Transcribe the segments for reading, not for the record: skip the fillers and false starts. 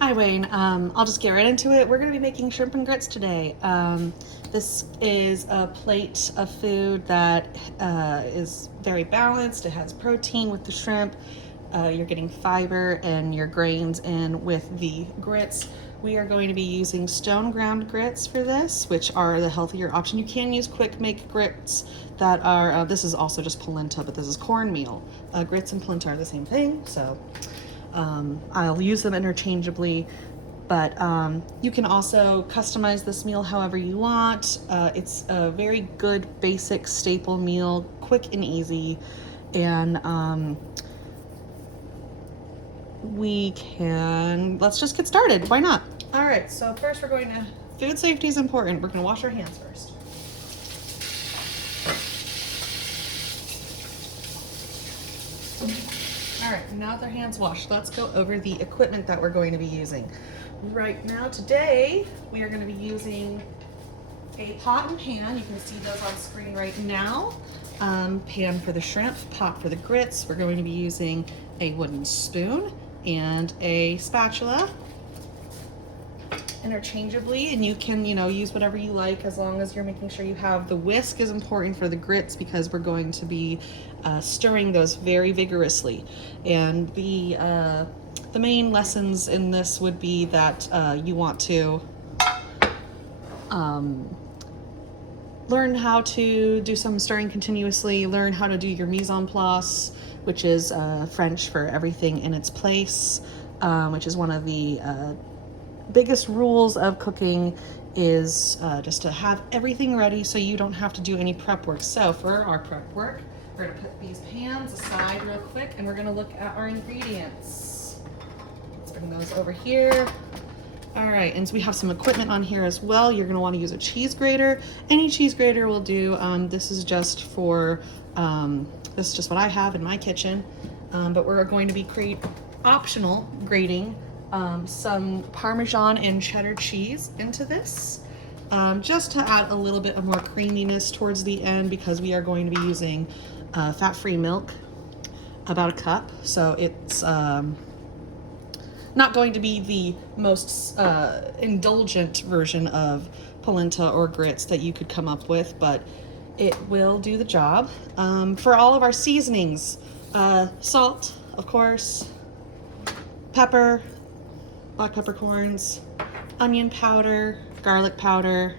Hi Wayne, I'll just get right into it. We're going to be making shrimp and grits today. This is a plate of food that is very balanced. It has protein with the shrimp. You're getting fiber and your grains in with the grits. We are going to be using stone ground grits for this, which are the healthier option. You can use quick make grits that are, this is also just polenta, but this is cornmeal. Grits and polenta are the same thing, so I'll use them interchangeably, but you can also customize this meal however you want. It's a very good basic staple meal, quick and easy, and let's just get started. Why not? All right, so first food safety is important. We're gonna wash our hands first. All right, now with our hands washed, let's go over the equipment that we're going to be using. Right now, today, we are going to be using a pot and pan. You can see those on screen right now. Pan for the shrimp, pot for the grits. We're going to be using a wooden spoon and a spatula interchangeably, and you can use whatever you like as long as you're making sure you have the whisk is important for the grits because we're going to be stirring those very vigorously. And the main lessons in this would be that you want to learn how to do some stirring continuously, learn how to do your mise en place, which is French for everything in its place, which is one of the biggest rules of cooking is just to have everything ready so you don't have to do any prep work. So for our prep work, we're gonna put these pans aside real quick and we're gonna look at our ingredients. Let's bring those over here. All right, and so we have some equipment on here as well. You're gonna wanna use a cheese grater. Any cheese grater will do. This is just for, this is just what I have in my kitchen. But we're going to be optional grating some Parmesan and cheddar cheese into this, just to add a little bit of more creaminess towards the end because we are going to be using fat-free milk, about a cup. So it's not going to be the most indulgent version of polenta or grits that you could come up with, but it will do the job. For all of our seasonings, salt, of course, pepper, black peppercorns, onion powder, garlic powder,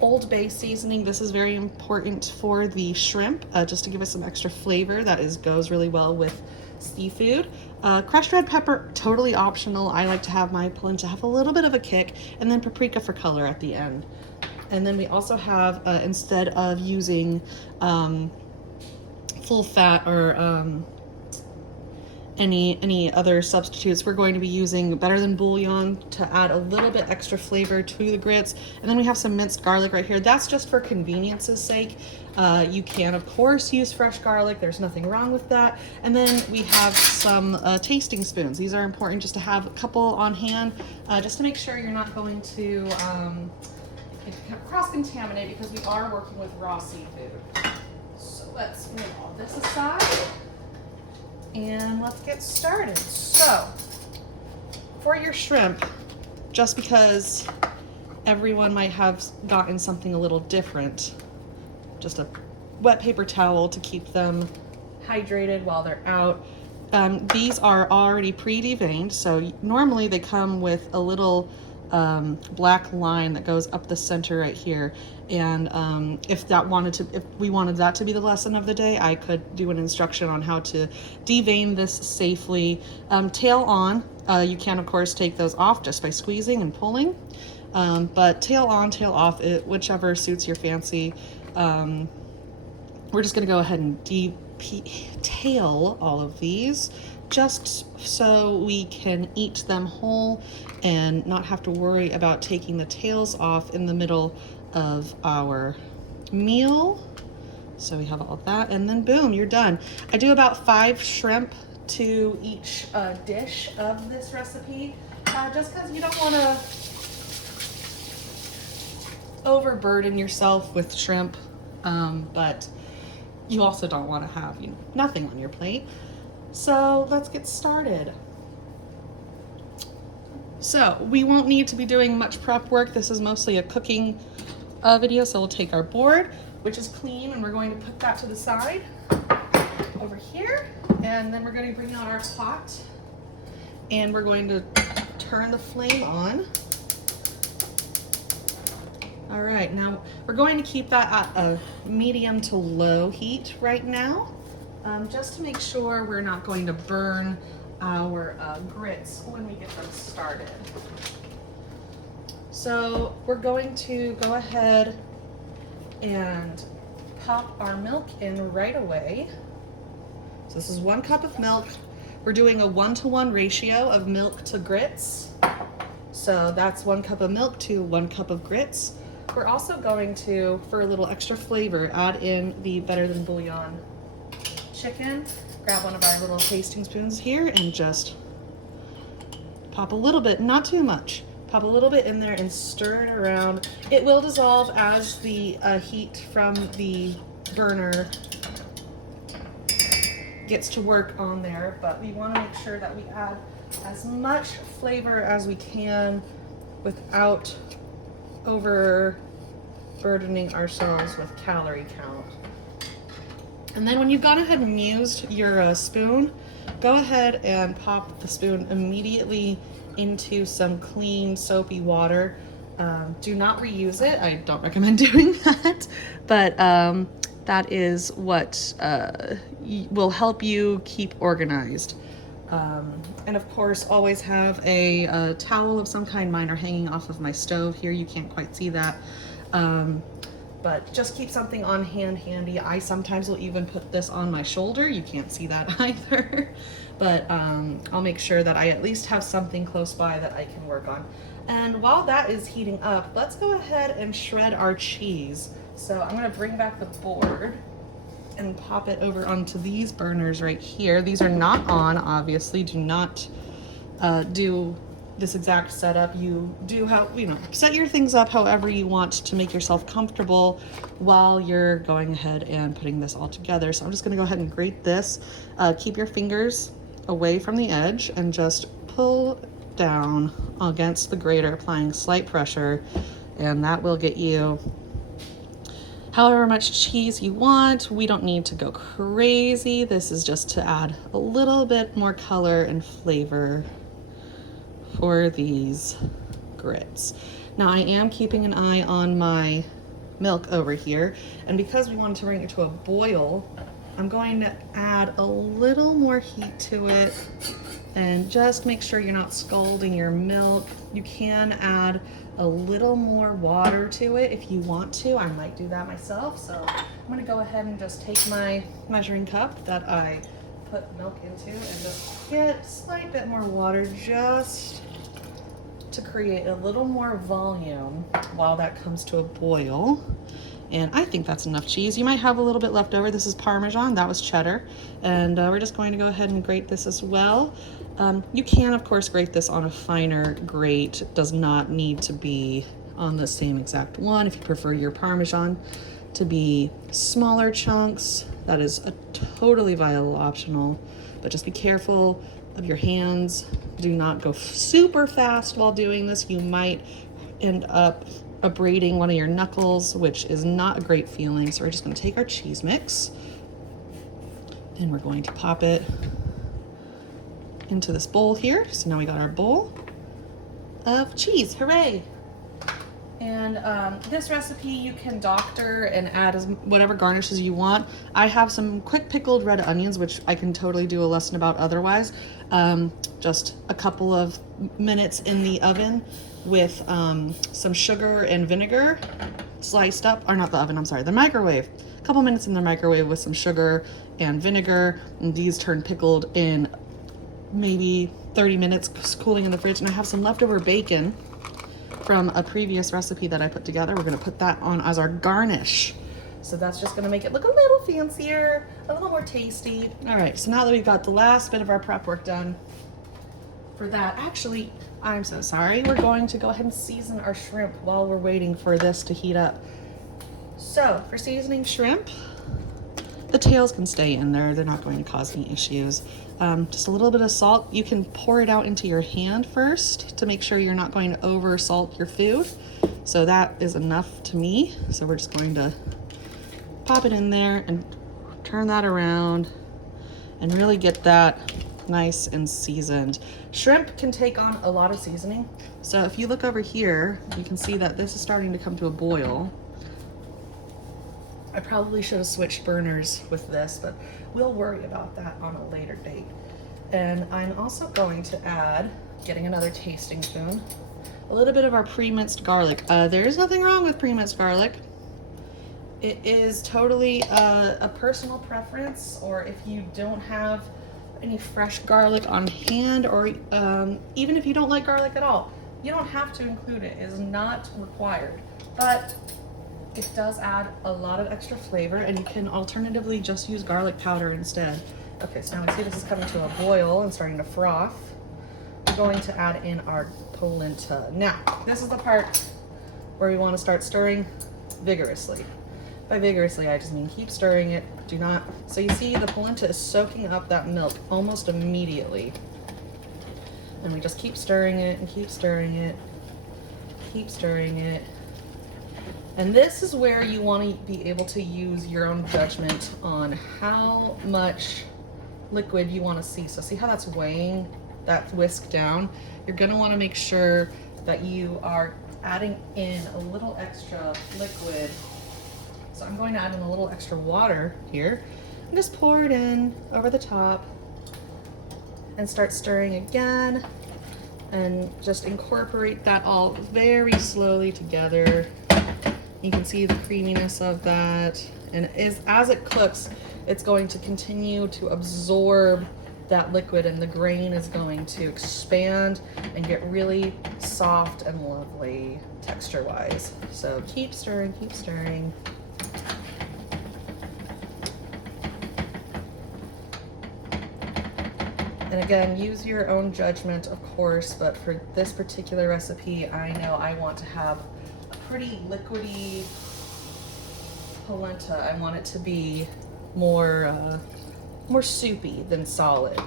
Old Bay seasoning. This is very important for the shrimp, just to give us some extra flavor that goes really well with seafood. Crushed red pepper, totally optional. I like to have my polenta have a little bit of a kick, and then paprika for color at the end. And then we also have, instead of using full fat or any other substitutes, we're going to be using Better Than Bouillon to add a little bit extra flavor to the grits. And then we have some minced garlic right here. That's just for convenience's sake. You can of course use fresh garlic, there's nothing wrong with that. And then we have some tasting spoons. These are important just to have a couple on hand, just to make sure you're not going to cross-contaminate because we are working with raw seafood. So let's move all this aside. And let's get started. So, for your shrimp, just because everyone might have gotten something a little different, just a wet paper towel to keep them hydrated while they're out. These are already pre-deveined, so normally they come with a little black line that goes up the center right here. And if we wanted that to be the lesson of the day, I could do an instruction on how to devein this safely. Tail on, you can of course take those off just by squeezing and pulling, but tail on, tail off, whichever suits your fancy. We're just gonna go ahead and tail all of these just so we can eat them whole and not have to worry about taking the tails off in the middle of our meal. So we have all that, and then boom, you're done. I do about 5 shrimp to each dish of this recipe, just because you don't want to overburden yourself with shrimp, but you also don't want to have nothing on your plate. So let's get started. So we won't need to be doing much prep work. This is mostly a cooking video. So we'll take our board, which is clean, and we're going to put that to the side over here. And then we're going to bring out our pot, and we're going to turn the flame on. All right, now we're going to keep that at a medium to low heat right now, just to make sure we're not going to burn our grits when we get them started. So we're going to go ahead and pop our milk in right away. So this is 1 cup of milk. We're doing a 1-to-1 ratio of milk to grits. So that's 1 cup of milk to 1 cup of grits. We're also going to, for a little extra flavor, add in the Better Than Bouillon chicken. Grab one of our little tasting spoons here and just pop a little bit, not too much. Pop a little bit in there and stir it around. It will dissolve as the heat from the burner gets to work on there, but we want to make sure that we add as much flavor as we can without overburdening ourselves with calorie count. And then when you've gone ahead and used your spoon, go ahead and pop the spoon immediately into some clean soapy water. Do not reuse it. I don't recommend doing that, but that is what will help you keep organized. And of course, always have a towel of some kind. Mine are hanging off of my stove here. You can't quite see that. But just keep something on hand handy. I sometimes will even put this on my shoulder. You can't see that either. But I'll make sure that I at least have something close by that I can work on. And while that is heating up, let's go ahead and shred our cheese. So I'm gonna bring back the board and pop it over onto these burners right here. These are not on, obviously. Do not do this exact setup. You do how, set your things up however you want to make yourself comfortable while you're going ahead and putting this all together. So I'm just gonna go ahead and grate this. Keep your fingers away from the edge and just pull down against the grater, applying slight pressure, and that will get you however much cheese you want. We don't need to go crazy. This is just to add a little bit more color and flavor for these grits. Now I am keeping an eye on my milk over here, and because we wanted to bring it to a boil, I'm going to add a little more heat to it and just make sure you're not scalding your milk. You can add a little more water to it if you want to. I might do that myself. So I'm gonna go ahead and just take my measuring cup that I put milk into and just get a slight bit more water just to create a little more volume while that comes to a boil. And I think that's enough cheese. You might have a little bit left over. This is Parmesan, that was cheddar. And we're just going to go ahead and grate this as well. You can, of course, grate this on a finer grate. It does not need to be on the same exact one. If you prefer your Parmesan to be smaller chunks, that is a totally viable optional, but just be careful of your hands. Do not go super fast while doing this. You might end up abrading one of your knuckles, which is not a great feeling. So we're just going to take our cheese mix and we're going to pop it into this bowl here. So now we got our bowl of cheese. Hooray! And this recipe you can doctor and add whatever garnishes you want. I have some quick pickled red onions, which I can totally do a lesson about otherwise. Just a couple of minutes in the oven with some sugar and vinegar sliced up, or not the oven, I'm sorry, the microwave. A couple minutes in the microwave with some sugar and vinegar, and these turn pickled in maybe 30 minutes, cooling in the fridge. And I have some leftover bacon from a previous recipe that I put together. We're gonna put that on as our garnish. So that's just gonna make it look a little fancier, a little more tasty. All right, so now that we've got the last bit of our prep work done for that, actually, I'm so sorry. We're going to go ahead and season our shrimp while we're waiting for this to heat up. So for seasoning shrimp, The tails can stay in there. They're not going to cause any issues. Just a little bit of salt. You can pour it out into your hand first to make sure you're not going to over salt your food. So that is enough to me. So we're just going to pop it in there and turn that around and really get that nice and seasoned. Shrimp can take on a lot of seasoning. So if you look over here, you can see that this is starting to come to a boil. I probably should have switched burners with this, but we'll worry about that on a later date. And I'm also going to add, getting another tasting spoon, a little bit of our pre-minced garlic. There's nothing wrong with pre-minced garlic. It is totally a personal preference, or if you don't have any fresh garlic on hand, or even if you don't like garlic at all, you don't have to include it. It is not required, but it does add a lot of extra flavor, and you can alternatively just use garlic powder instead. Okay, so now we see this is coming to a boil and starting to froth. We're going to add in our polenta. Now, this is the part where we want to start stirring vigorously. By vigorously, I just mean keep stirring it. Do not, so you see the polenta is soaking up that milk almost immediately. And we just keep stirring it and keep stirring it, keep stirring it. And this is where you want to be able to use your own judgment on how much liquid you want to see. So see how that's weighing that whisk down? You're going to want to make sure that you are adding in a little extra liquid. So I'm going to add in a little extra water here and just pour it in over the top and start stirring again, and just incorporate that all very slowly together. You can see the creaminess of that, and as it cooks, it's going to continue to absorb that liquid, and the grain is going to expand and get really soft and lovely texture-wise. So keep stirring, keep stirring. And again, use your own judgment, of course, but for this particular recipe, I know I want to have a pretty liquidy polenta. I want it to be more soupy than solid.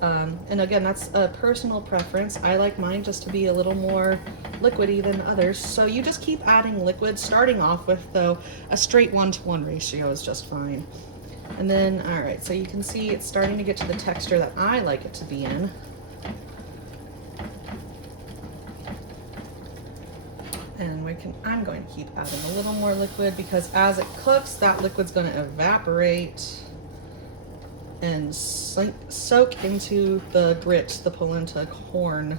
And again, that's a personal preference. I like mine just to be a little more liquidy than others. So you just keep adding liquid, starting off with, though, a straight 1-to-1 ratio is just fine. And then, all right, so you can see it's starting to get to the texture that I like it to be in. And I'm going to keep adding a little more liquid, because as it cooks, that liquid's going to evaporate and soak into the grit, the polenta corn,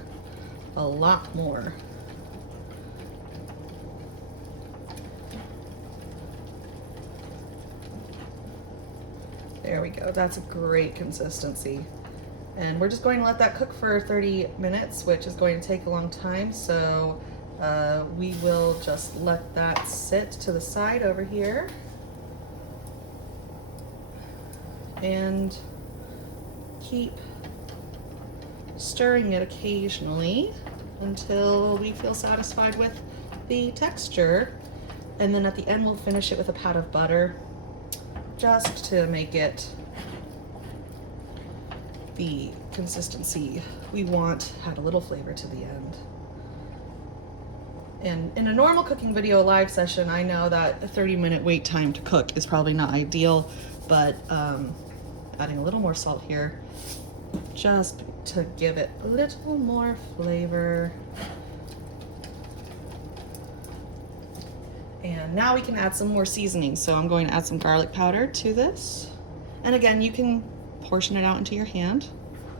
a lot more. There we go. That's a great consistency. And we're just going to let that cook for 30 minutes, which is going to take a long time. So we will just let that sit to the side over here. And keep stirring it occasionally until we feel satisfied with the texture. And then at the end, we'll finish it with a pat of butter, just to make it the consistency we want, add a little flavor to the end. And in a normal cooking video, a live session, I know that a 30-minute wait time to cook is probably not ideal, but adding a little more salt here just to give it a little more flavor. And now we can add some more seasoning. So I'm going to add some garlic powder to this. And again, you can portion it out into your hand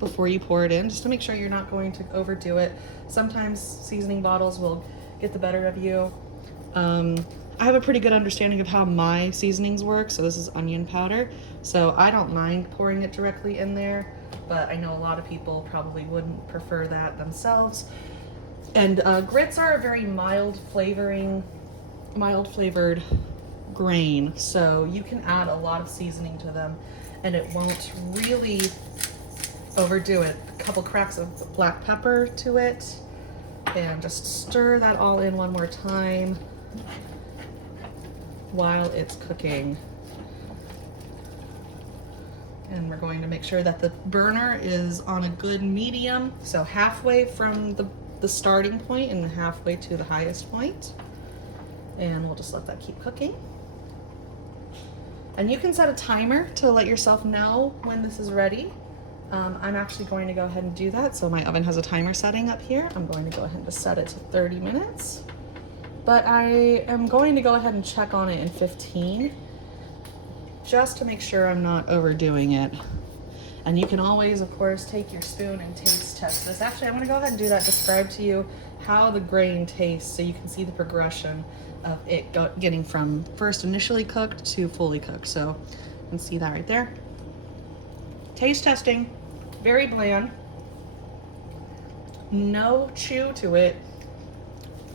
before you pour it in, just to make sure you're not going to overdo it. Sometimes seasoning bottles will get the better of you. I have a pretty good understanding of how my seasonings work. So this is onion powder. So I don't mind pouring it directly in there, but I know a lot of people probably wouldn't prefer that themselves. And grits are a very mild flavored grain, so you can add a lot of seasoning to them and it won't really overdo it. A couple cracks of black pepper to it, and just stir that all in one more time while it's cooking. And we're going to make sure that the burner is on a good medium, so halfway from the starting point and halfway to the highest point. And we'll just let that keep cooking. And you can set a timer to let yourself know when this is ready. I'm actually going to go ahead and do that. So my oven has a timer setting up here. I'm going to go ahead and just set it to 30 minutes. But I am going to go ahead and check on it in 15, just to make sure I'm not overdoing it. And you can always, of course, take your spoon and taste test this. Actually, I'm gonna go ahead and do that, describe to you how the grain tastes so you can see the progression of it getting from first initially cooked to fully cooked. So you can see that right there. Taste testing, very bland. No chew to it.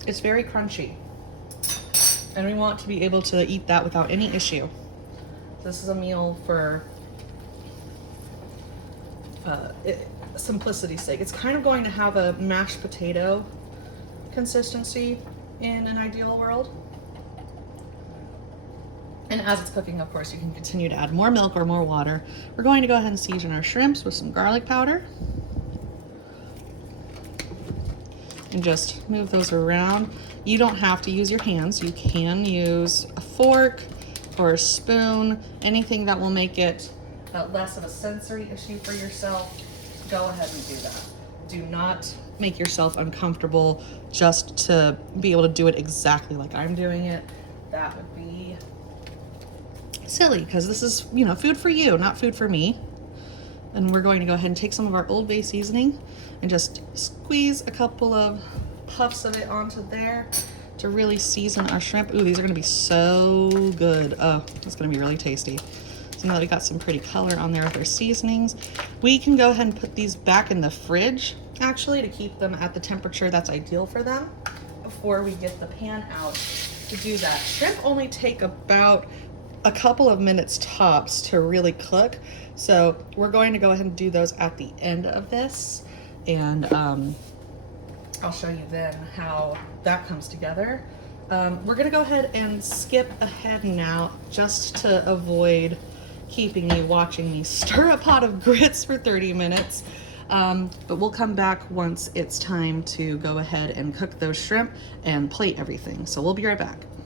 It's very crunchy. And we want to be able to eat that without any issue. This is a meal for simplicity's sake. It's kind of going to have a mashed potato consistency in an ideal world. And as it's cooking, of course, you can continue to add more milk or more water. We're going to go ahead and season our shrimps with some garlic powder. And just move those around. You don't have to use your hands. You can use a fork or a spoon, anything that will make it less of a sensory issue for yourself. Go ahead and do that. Do not make yourself uncomfortable just to be able to do it exactly like I'm doing it. That would be silly, because this is, you know, food for you, not food for me. And we're going to go ahead and take some of our Old Bay seasoning and just squeeze a couple of puffs of it onto there to really season our shrimp. Ooh, these are gonna be so good. Oh, it's gonna be really tasty. So now that we got some pretty color on there with our seasonings, we can go ahead and put these back in the fridge, actually, to keep them at the temperature that's ideal for them before we get the pan out to do that. Shrimp only take about a couple of minutes tops to really cook. So we're going to go ahead and do those at the end of this. And I'll show you then how that comes together. We're gonna go ahead and skip ahead now just to avoid keeping you watching me stir a pot of grits for 30 minutes. But we'll come back once it's time to go ahead and cook those shrimp and plate everything. So we'll be right back.